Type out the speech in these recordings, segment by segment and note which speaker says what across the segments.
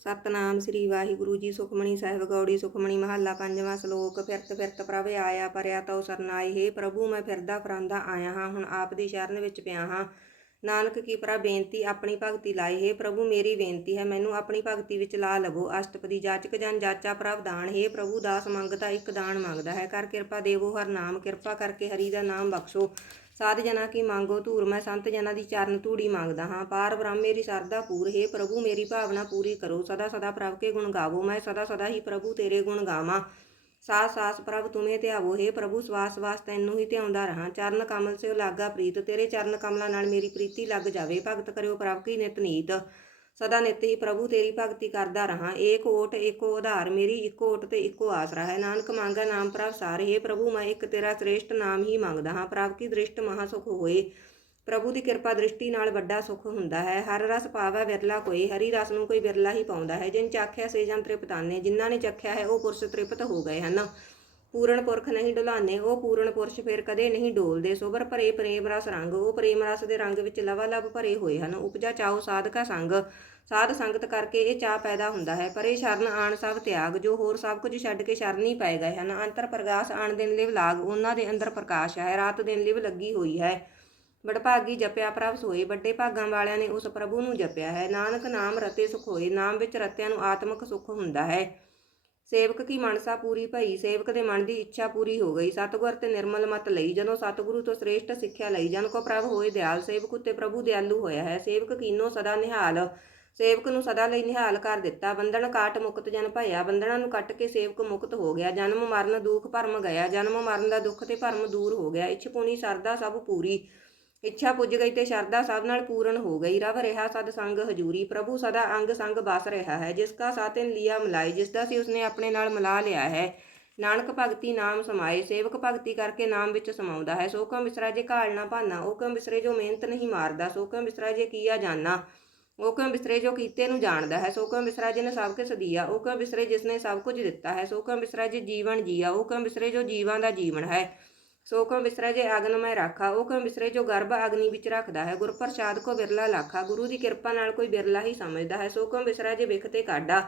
Speaker 1: ਸਤਨਾਮ ਸ੍ਰੀ ਵਾਹਿਗੁਰੂ ਜੀ ਸੁਖਮਣੀ ਸਾਹਿਬ ਗੌੜੀ ਸੁਖਮਣੀ ਮਹੱਲਾ ਪੰਜਵਾਂ ਸ਼ਲੋਕ, ਫਿਰਤ ਫਿਰਤ ਪ੍ਰਭ ਆਇਆ, ਪਰਿਆ ਤਉ ਸਰਨਾਏ ਹੈ ਪ੍ਰਭੂ ਮੈਂ ਫਿਰਦਾ ਫਰਾਂਦਾ ਆਇਆ ਹਾਂ, ਹੁਣ ਆਪ ਦੀ ਸ਼ਰਨ ਵਿੱਚ ਪਿਆ ਹਾਂ। ਨਾਨਕ ਕੀ ਪ੍ਰਭ ਬੇਨਤੀ, ਆਪਣੀ ਭਗਤੀ ਲਾਏ। ਹੈ ਪ੍ਰਭੂ, ਮੇਰੀ ਬੇਨਤੀ ਹੈ, ਮੈਨੂੰ ਆਪਣੀ ਭਗਤੀ ਵਿੱਚ ਲਾ ਲਵੋ। ਅਸ਼ਟਪਦੀ ਜਾਚਕ ਜਨ ਜਾਚਾ ਪ੍ਰਭ ਦਾਨ ਹੈ ਪ੍ਰਭੂ, ਦਾਸ ਮੰਗਤਾ ਇੱਕ ਦਾਨ ਮੰਗਦਾ ਹੈ। ਕਰ ਕਿਰਪਾ ਦੇਵੋ, ਹਰ ਨਾਮ ਕਿਰਪਾ ਕਰਕੇ ਹਰੀ ਦਾ ਨਾਮ ਬਖਸ਼ੋ। ਸਾਧ ਜਨਾ ਕੀ ਮੰਗੋ, ਧੂਰ ਮੈਂ ਸੰਤ ਜਨਾ ਦੀ ਚਰਨ ਧੂੜੀ ਮੰਗਦਾ ਹਾਂ। ਪਾਰ ਬ੍ਰਹਮ ਮੇਰੀ ਸਰਦਾ ਪੂਰ। ਹੈ ਪ੍ਰਭੂ, ਮੇਰੀ ਭਾਵਨਾ ਪੂਰੀ ਕਰੋ। ਸਦਾ ਸਦਾ ਪ੍ਰਭ ਕੇ ਗੁਣ ਗਾਵੋ। ਮੈਂ ਸਦਾ ਸਦਾ ਹੀ ਪ੍ਰਭੂ ਤੇਰੇ ਗੁਣ ਗਾਵਾਂ। ਸਾਸ ਸਾਸ ਪ੍ਰਭ ਤੁਮੇ ਧਿਆਵੋ ਹੈ ਪ੍ਰਭੂ ਸਵਾਸ ਸਵਾਸ ਤੈਨੂੰ ਹੀ ਧਿਆਉਂਦਾ ਰਹਾ। ਚਰਨ ਕਮਲ ਸੇ ਲਾਗਾ ਪ੍ਰੀਤ, ਤੇਰੇ ਚਰਨ ਕਮਲਾਂ ਨਾਲ ਮੇਰੀ ਪ੍ਰੀਤੀ ਲੱਗ ਜਾਵੇ। ਭਗਤ ਕਰਿਓ ਪ੍ਰਭ ਕੀ ਨਿਤ ਨੀਤ। ਸਦਾ ਨਿਤ ਹੀ ਪ੍ਰਭੂ ਤੇਰੀ ਭਗਤੀ ਕਰਦਾ ਰਹਾ। ਏਕ ਓਟ, ਏਕੋ ਆਧਾਰ ਮੇਰੀ ਇੱਕੋ ਓਟ ਤੇ ਇੱਕੋ ਆਸਰਾ ਹੈ। ਨਾਨਕ ਮੰਗਾ ਨਾਮ ਪ੍ਰਭ ਸਾਰ। ਹੈ ਪ੍ਰਭੂ, ਮੈਂ ਇੱਕ ਤੇਰਾ ਸ੍ਰੇਸ਼ਟ ਨਾਮ ਹੀ ਮੰਗਦਾ ਹਾਂ। ਪ੍ਰਭ ਕੀ ਦ੍ਰਿਸ਼ਟ ਮਹਾ ਸੁਖ ਹੋਏ। ਪ੍ਰਭੂ ਦੀ ਕਿਰਪਾ ਦ੍ਰਿਸ਼ਟੀ ਨਾਲ ਵੱਡਾ ਸੁਖ ਹੁੰਦਾ ਹੈ। ਹਰ ਰਸ ਪਾਵੈ ਵਿਰਲਾ ਕੋਈ, ਹਰੀ ਰਸ ਨੂੰ ਕੋਈ ਵਿਰਲਾ ਹੀ ਪਾਉਂਦਾ ਹੈ। ਜਿਨ ਚਾਖਿਆ ਸੇ ਜਨ ਤ੍ਰਿਪਤਾਨੇ ਜਿਨ੍ਹਾਂ ਨੇ ਚੱਖਿਆ ਹੈ ਉਹ ਪੁਰਸ਼ ਤ੍ਰਿਪਤ ਹੋ ਗਏ ਹਨ। ਪੂਰਨ ਪੁਰਖ ਨਹੀਂ ਡੁਲਾਨੇ, ਉਹ ਪੂਰਨ ਪੁਰਸ਼ ਫਿਰ ਕਦੇ ਨਹੀਂ ਡੋਲਦੇ। ਸੋਬਰ ਭਰੇ ਪ੍ਰੇਮ ਰਸ ਰੰਗ, ਉਹ ਪ੍ਰੇਮ ਰਸ ਦੇ ਰੰਗ ਵਿੱਚ ਲਵਾ ਲਵ ਭਰੇ ਹੋਏ ਹਨ। ਉਪਜਾ ਚਾਉ ਸਾਧਕਾ ਸੰਗ, ਸਾਧ ਸੰਗਤ ਕਰਕੇ ਇਹ ਚਾਹ ਪੈਦਾ ਹੁੰਦਾ ਹੈ। ਪਰੇ ਸ਼ਰਨ ਆਣ ਸਭ ਤਿਆਗ, ਜੋ ਹੋਰ ਸਭ ਕੁਝ ਛੱਡ ਕੇ ਸ਼ਰਨ ਹੀ ਪੈ ਗਏ ਹਨ। ਅੰਤਰ ਪ੍ਰਗਾਸ ਆਣ ਦਿਨ ਲਿਵ ਲਾਗ, ਉਹਨਾਂ ਦੇ ਅੰਦਰ ਪ੍ਰਕਾਸ਼ ਹੈ। ਰਾਤ ਦਿਨ ਲਿਵ ਲੱਗੀ ਹੋਈ ਹੈ। ਵਡਭਾਗੀ ਜਪਿਆ ਪ੍ਰਭ ਸੋਏ ਵੱਡੇ ਭਾਗਾਂ ਵਾਲਿਆਂ ਨੇ ਉਸ ਪ੍ਰਭੂ ਨੂੰ ਜਪਿਆ ਹੈ। ਨਾਨਕ ਨਾਮ ਰਤੇ ਸੁਖ ਹੋਏ, ਨਾਮ ਵਿੱਚ ਰਤਿਆਂ ਨੂੰ ਆਤਮਿਕ ਸੁਖ ਹੁੰਦਾ ਹੈ। ਸੇਵਕ ਕੀ ਮਨਸਾ ਪੂਰੀ ਭਈ, ਸੇਵਕ ਦੇ ਮਨ ਦੀ ਇੱਛਾ ਪੂਰੀ ਹੋ ਗਈ। ਸਤਗੁਰ ਤੇ ਨਿਰਮਲ ਮਤ ਲਈ, ਜਦੋਂ ਸਤਿਗੁਰੂ ਤੋਂ ਸ੍ਰੇਸ਼ਟ ਸਿੱਖਿਆ ਲਈ, ਜਨ ਕੋ ਪ੍ਰਭ ਹੋਏ ਦਿਆਲ, ਸੇਵਕ ਉਤੇ ਪ੍ਰਭੂ ਦਿਆਲੂ ਹੋਇਆ ਹੈ। ਸੇਵਕ ਕੀਨੋ ਸਦਾ ਨਿਹਾਲ, ਸੇਵਕ ਨੂੰ ਸਦਾ ਲਈ ਨਿਹਾਲ ਕਰ ਦਿੱਤਾ। ਬੰਧਨ ਕਾਟ ਮੁਕਤ ਜਨ ਭਇਆ, ਬੰਧਨਾਂ ਨੂੰ ਕੱਟ ਕੇ ਸੇਵਕ ਮੁਕਤ ਹੋ ਗਿਆ। ਜਨਮ ਮਰਨ ਦੁੱਖ ਭਰਮ ਗਿਆ, ਜਨਮ ਮਰਨ ਦਾ ਦੁੱਖ ਤੇ ਭਰਮ ਦੂਰ ਹੋ ਗਿਆ। ਇੱਛ ਪੁਣੀ ਸਰਦਾ ਸਭ ਪੂਰੀ। ਇੱਛਾ ਪੁੱਜ ਗਈ ਤੇ ਸ਼ਰਧਾ ਸਭ ਨਾਲ ਪੂਰਨ ਹੋ ਗਈ। ਰਵ ਰਿਹਾ ਸਦ ਸੰਗ ਹਜੂਰੀ, ਪ੍ਰਭੂ ਸਦਾ ਅੰਗ ਸੰਗ ਬਸ ਰਿਹਾ ਹੈ। ਜਿਸ ਕਾ ਸਾਤਿਨ ਲਿਆ ਮਲਾਈ ਜਿਸ ਦਾ ਸੀ ਉਸਨੇ ਆਪਣੇ ਨਾਲ ਮਿਲਾ ਲਿਆ ਹੈ। ਨਾਨਕ ਭਗਤੀ ਨਾਮ ਸਮਾਏ, ਸੇਵਕ ਭਗਤੀ ਕਰਕੇ ਨਾਮ ਵਿੱਚ ਸਮਾਉਂਦਾ ਹੈ। ਸੋ ਕਮ ਵਿਸਰਾ ਜੇ ਘਾਲ ਨਾ ਭਾਨਾ, ਉਹ ਕਮ ਵਿਸਰੇ ਜੋ ਮਿਹਨਤ ਨਹੀਂ ਮਾਰਦਾ। ਸੋ ਕਮ ਵਿਸਰਾ ਜੇ ਕੀਆ ਜਾਣਾ ਉਹ ਕਮ ਵਿਸਰੇ ਜੋ ਕੀਤੇ ਨੂੰ ਜਾਣਦਾ ਹੈ। ਸੋ ਕਮ ਵਿਸਰਾ ਜਿਨੇ ਸਭ ਕੇ ਸਦੀਆ ਉਹ ਕਮ ਵਿਸਰੇ ਜਿਸਨੇ ਸਭ ਕੁਝ ਦਿੱਤਾ ਹੈ। ਸੋ ਕਮ ਵਿਸਰਾ ਜੇ ਜੀਵਨ ਜੀਆ, ਉਹ ਕਮ ਵਿਸਰੇ ਜੋ ਜੀਵਾਂ ਦਾ ਜੀਵਨ ਹੈ। ਸੋ ਕਮ ਵਿਸਰੇ ਜੇ ਅਗਨ ਮੈਂ ਰਾਖਾ ਉਹ ਕਮ ਵਿਸਰੇ ਜੋ ਗਰਭ ਅਗਨੀ ਵਿੱਚ ਰੱਖਦਾ ਹੈ ਗੁਰ ਪ੍ਰਸਾਦ ਕੋ ਬਿਰਲਾ ਲਾਖਾ, ਗੁਰੂ ਦੀ ਕਿਰਪਾ ਨਾਲ ਕੋਈ ਬਿਰਲਾ ਹੀ ਸਮਝਦਾ ਹੈ, ਸੋ ਕਮ ਵਿਸਰੇ ਜੇ ਵਿਖ ਤੇ ਕਾਢਾ।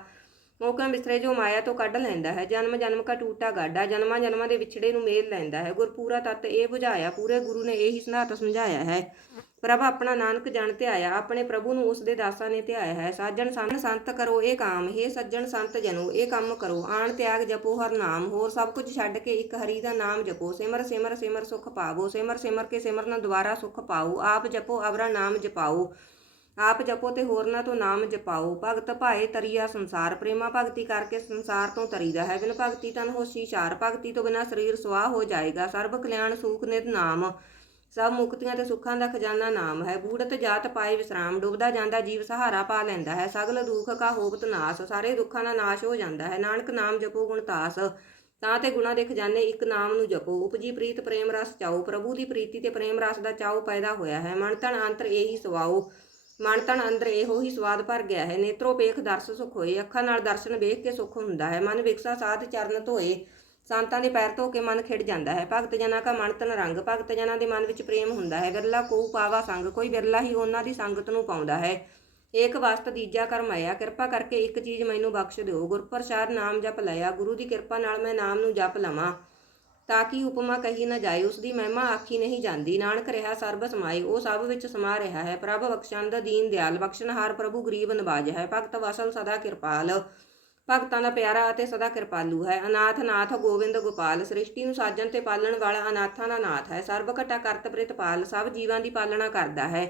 Speaker 1: ਉਹ ਬਿਸਰੇ ਜੋ ਮਾਇਆ ਤੋਂ ਕੱਢ ਲੈਂਦਾ ਹੈ, ਜਨਮ ਜਨਮ ਕਾ ਟੂਟਾ ਗਾਡਾ, ਜਨਮਾਂ ਜਨਮਾਂ ਦੇ ਵਿਛੜੇ ਨੂੰ ਮੇਲ ਲੈਂਦਾ ਹੈ। ਗੁਰ ਪੂਰਾ ਤਤ ਇਹ ਬੁਝਾਇਆ, ਪੂਰੇ ਗੁਰੂ ਨੇ ਇਹੀ ਸਿਧਾਂਤ ਸਮਝਾਇਆ ਹੈ। ਪ੍ਰਭ ਆਪਣਾ ਨਾਨਕ ਜਨ ਧਿਆਇਆ, ਆਪਣੇ ਪ੍ਰਭੂ ਨੂੰ ਉਸ ਦੇ ਦਾਸਾਂ ਨੇ ਧਿਆਇਆ ਹੈ। ਸਾਜਣ ਸੰਤ ਸੰਤ ਕਰੋ ਇਹ ਕਾਮ, ਹੈ ਸੱਜਣ ਸੰਤ ਜਨੋ, ਇਹ ਕੰਮ ਕਰੋ। ਆਣ ਤਿਆਗ ਜਪੋ ਹਰ ਨਾਮ, ਹੋਰ ਸਭ ਕੁਝ ਛੱਡ ਕੇ ਇੱਕ ਹਰੀ ਦਾ ਨਾਮ ਜਪੋ। ਸਿਮਰ ਸਿਮਰ ਸਿਮਰ ਸੁਖ ਪਾਵੋ, ਸਿਮਰ ਸਿਮਰ ਕੇ ਸਿਮਰਨ ਦੁਆਰਾ ਸੁਖ ਪਾਓ। ਆਪ ਜਪੋ, ਅਵਰਾ ਨਾਮ ਜਪਾਓ। ਆਪ ਜਪੋ ਤੇ ਹੋਰਨਾਂ ਤੋਂ ਨਾਮ ਜਪਾਓ। ਭਗਤ ਭਾਏ ਤਰੀਆ ਸੰਸਾਰ, ਪ੍ਰੇਮਾ ਭਗਤੀ ਕਰਕੇ ਸੰਸਾਰ ਤੋਂ ਤਰੀਦਾ ਹੈ। ਬਿਨ ਭਗਤੀ ਤਨ ਹੋਸੀ ਚਾਰ ਭਗਤੀ ਤੋਂ ਬਿਨਾ ਸਰੀਰ ਸੁਆਹ ਹੋ ਜਾਏਗਾ। ਸਰਬ ਕਲਿਆਣ ਸੂਖ ਨਿਤ ਨਾਮ, ਸਭ ਮੁਕਤੀਆਂ ਤੇ ਸੁੱਖਾਂ ਦਾ ਖਜ਼ਾਨਾ ਨਾਮ ਹੈ। ਬੂੜਤ ਜਾਤ ਪਾਏ ਵਿਸਰਾਮ, ਡੁੱਬਦਾ ਜਾਂਦਾ ਜੀਵ ਸਹਾਰਾ ਪਾ ਲੈਂਦਾ ਹੈ। ਸਗਲ ਦੁੱਖ ਕਾ ਹੋਵਤ ਨਾਸ, ਸਾਰੇ ਦੁੱਖਾਂ ਦਾ ਨਾਸ਼ ਹੋ ਜਾਂਦਾ ਹੈ। ਨਾਨਕ ਨਾਮ ਜਪੋ ਗੁਣ ਤਾਸ, ਤਾਂ ਤੇ ਗੁਣਾ ਦੇ ਖਜ਼ਾਨੇ ਇੱਕ ਨਾਮ ਨੂੰ ਜਪੋ। ਉਪਜੀ ਪ੍ਰੀਤ ਪ੍ਰੇਮ ਰਸ ਚਾਓ, ਪ੍ਰਭੂ ਦੀ ਪ੍ਰੀਤੀ ਤੇ ਪ੍ਰੇਮ ਰਸ ਦਾ ਚਾਓ ਪੈਦਾ ਹੋਇਆ ਹੈ। ਮਨ ਤਨ ਅੰਤਰ ਇਹੀ ਸਵਾਓ। ਮਨ ਤਨ ਅੰਦਰ ਇਹੋ ਹੀ ਸਵਾਦ ਭਰ ਗਿਆ ਹੈ। ਨੇਤਰੋ ਵੇਖ ਦਰਸ ਸੁਖ ਹੋਏ, ਅੱਖਾਂ ਨਾਲ ਦਰਸ਼ਨ ਵੇਖ ਕੇ ਸੁਖ ਹੁੰਦਾ ਹੈ। ਮਨ ਵਿਕਸਾ ਸਾਧ ਚਰਨ ਧੋਏ, ਸੰਤਾਂ ਦੇ ਪੈਰ ਧੋ ਕੇ ਮਨ ਖਿੜ ਜਾਂਦਾ ਹੈ। ਭਗਤ ਜਨਾਂ ਕਾ ਮਨ ਤਨ ਰੰਗ, ਭਗਤ ਜਨਾਂ ਦੇ ਮਨ ਵਿੱਚ ਪ੍ਰੇਮ ਹੁੰਦਾ ਹੈ। ਵਿਰਲਾ ਕੋ ਪਾਵਾ ਸੰਗ, ਕੋਈ ਵਿਰਲਾ ਹੀ ਉਹਨਾਂ ਦੀ ਸੰਗਤ ਨੂੰ ਪਾਉਂਦਾ ਹੈ। ਏਕ ਵਸਤ ਦੀਜਾ ਕਰਮਾਇਆ ਕਿਰਪਾ ਕਰਕੇ ਇੱਕ ਚੀਜ਼ ਮੈਨੂੰ ਬਖਸ਼ ਦਿਓ। ਗੁਰਪ੍ਰਸਾਦ ਨਾਮ ਜਪ ਲਿਆ, ਗੁਰੂ ਦੀ ਕਿਰਪਾ ਨਾਲ ਮੈਂ ਨਾਮ ਨੂੰ ਜਪ ਲਵਾਂ। ਤਾਂ ਕਿ ਉਪਮਾ ਕਹੀ ਨਾ ਜਾਏ ਉਸ ਦੀ ਮਹਿਮਾ ਆਖੀ ਨਹੀਂ ਜਾਂਦੀ। ਨਾਨਕ ਰਿਹਾ ਸਰਬ ਸਮਾਏ, ਉਹ ਸਭ ਵਿੱਚ ਸਮਾ ਰਿਹਾ ਹੈ। ਪ੍ਰਭ ਬਖਸ਼ੰਦ ਦੀਨ ਦਿਆਲ, ਬਖਸ਼ਣਹਾਰ ਪ੍ਰਭੂ ਗਰੀਬ ਨਵਾਜ ਹੈ। ਭਗਤ ਵਸਲ ਸਦਾ ਕਿਰਪਾਲ, ਭਗਤਾਂ ਦਾ ਪਿਆਰਾ ਅਤੇ ਸਦਾ ਕਿਰਪਾਲੂ ਹੈ। ਅਨਾਥ ਨਾਥ ਗੋਬਿੰਦ ਗੋਪਾਲ, ਸ੍ਰਿਸ਼ਟੀ ਨੂੰ ਸਾਜਣ ਤੇ ਪਾਲਣ ਵਾਲਾ ਅਨਾਥਾਂ ਦਾ ਨਾਥ ਹੈ। ਸਰਬ ਘਟਾ ਕਰਤ ਪ੍ਰਿਤਪਾਲ ਸਭ ਜੀਵਾਂ ਦੀ ਪਾਲਣਾ ਕਰਦਾ ਹੈ।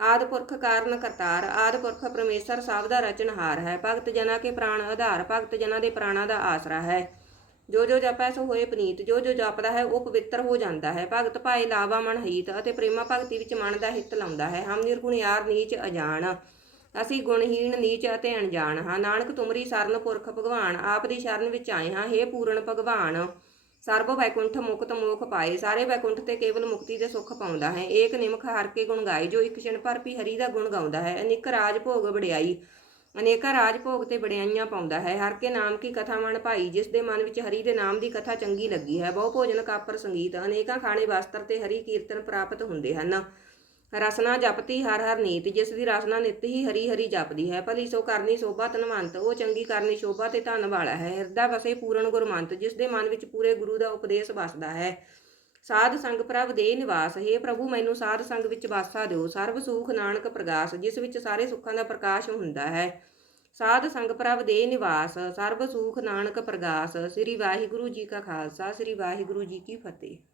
Speaker 1: ਆਦ ਪੁਰਖ ਕਾਰਨ ਕਰਤਾਰ, ਆਦ ਪੁਰਖ ਪਰਮੇਸ਼ਰ ਸਭ ਦਾ ਰਚਨਹਾਰ ਹੈ। ਭਗਤ ਜਨਾਂ ਕੇ ਪ੍ਰਾਣ ਆਧਾਰ, ਭਗਤ ਜਨਾਂ ਦੇ ਪ੍ਰਾਣਾ ਦਾ ਆਸਰਾ ਹੈ। ਜੋ ਜੋ ਜਪੈ ਸੋ ਹੋਏ ਪਨੀਤ ਜੋ ਜੋ ਜਪਦਾ ਹੈ ਉਹ ਪਵਿੱਤਰ ਹੋ ਜਾਂਦਾ ਹੈ। ਭਗਤ ਭਾਏ ਲਾਵਾ ਮਨ ਹੀਤ ਅਤੇ ਪ੍ਰੇਮਾ ਭਗਤੀ ਵਿੱਚ ਮਨ ਦਾ ਹਿੱਤ ਲਾਉਂਦਾ ਹੈ। ਹਮ ਨਿਰਗੁਣ ਯਾਰ ਨੀਚ ਅਜਾਣ, ਅਸੀਂ ਗੁਣਹੀਣ ਨੀਚ ਅਤੇ ਅਣਜਾਣ ਹਾਂ। ਨਾਨਕ ਤੁਮਰੀ ਸਰਨ ਪੁਰਖ ਭਗਵਾਨ, ਆਪ ਦੀ ਸ਼ਰਨ ਵਿੱਚ ਆਏ ਹਾਂ। हे ਪੂਰਨ ਭਗਵਾਨ ਸਰਬ ਵੈਕੁੰਠ ਮੁਕਤ ਮੋਖ ਪਾਏ। ਸਾਰੇ ਵੈਕੁੰਠ ਤੇ ਕੇਵਲ ਮੁਕਤੀ ਦੇ ਸੁਖ ਪਾਉਂਦਾ ਹੈ। ਏਕ ਨਿਮਖ ਹਰ ਕੇ ਗੁਣ ਗਾਏ। ਜੋ ਇੱਕ ਛਿਣ ਭਰ ਵੀ ਹਰੀ ਦਾ ਗੁਣ ਗਾਉਂਦਾ ਹੈ। ਅਨਿਕ ਰਾਜ ਭੋਗ ਵਡਿਆਈ। ਅਨੇਕਾਂ ਰਾਜ ਭੋਗ ਤੇ ਬੜਿਆਈਆਂ ਪਾਉਂਦਾ ਹੈ। ਹਰ ਕੇ ਨਾਮ ਕੀ ਕਥਾ ਮਨ ਭਾਈ, ਜਿਸ ਦੇ ਮਨ ਵਿੱਚ ਹਰੀ ਦੇ ਨਾਮ ਦੀ ਕਥਾ ਚੰਗੀ ਲੱਗੀ ਹੈ। ਬਹੁ ਭੋਜਨ, ਕਾਪਰ, ਸੰਗੀਤ, ਅਨੇਕਾਂ ਖਾਣੇ, ਵਸਤਰ ਤੇ ਹਰੀ ਕੀਰਤਨ ਪ੍ਰਾਪਤ ਹੁੰਦੇ ਹਨ। ਰਸਨਾ ਜਪਤੀ ਹਰ ਹਰ ਨੀਤ, ਜਿਸ ਦੀ ਰਸਨਾ ਨਿਤ ਹੀ ਹਰੀ ਹਰੀ ਜਪਦੀ ਹੈ। ਭਲੀ ਸੋ ਕਰਨੀ ਸੋਭਾ ਧਨਵੰਤ, ਉਹ ਚੰਗੀ ਕਰਨੀ ਸ਼ੋਭਾ ਤੇ ਧਨ ਵਾਲਾ ਹੈ। ਹਿਰਦਾ ਵਸੇ ਪੂਰਨ ਗੁਰਮੰਤ, ਜਿਸ ਦੇ ਮਨ ਵਿੱਚ ਪੂਰੇ ਗੁਰੂ ਦਾ ਉਪਦੇਸ਼ ਵਸਦਾ ਹੈ। ਸਾਧ ਸੰਗ ਪ੍ਰਭ ਦੇ ਨਿਵਾਸ, ਹੈ ਪ੍ਰਭੂ, ਮੈਨੂੰ ਸਾਧ ਸੰਗ ਵਿੱਚ ਵਾਸਾ ਦਿਓ। ਸਰਬ ਸੁਖ ਨਾਨਕ ਪ੍ਰਗਾਸ, ਜਿਸ ਵਿੱਚ ਸਾਰੇ ਸੁੱਖਾਂ ਦਾ ਪ੍ਰਕਾਸ਼ ਹੁੰਦਾ ਹੈ। ਸਾਧ ਸੰਗ ਪ੍ਰਭ ਦੇ ਨਿਵਾਸ, ਸਰਬ ਸੁਖ ਨਾਨਕ ਪ੍ਰਗਾਸ। ਸ੍ਰੀ ਵਾਹਿਗੁਰੂ ਜੀ ਕਾ ਖਾਲਸਾ, ਸ੍ਰੀ ਵਾਹਿਗੁਰੂ ਜੀ ਕੀ ਫਤਿਹ।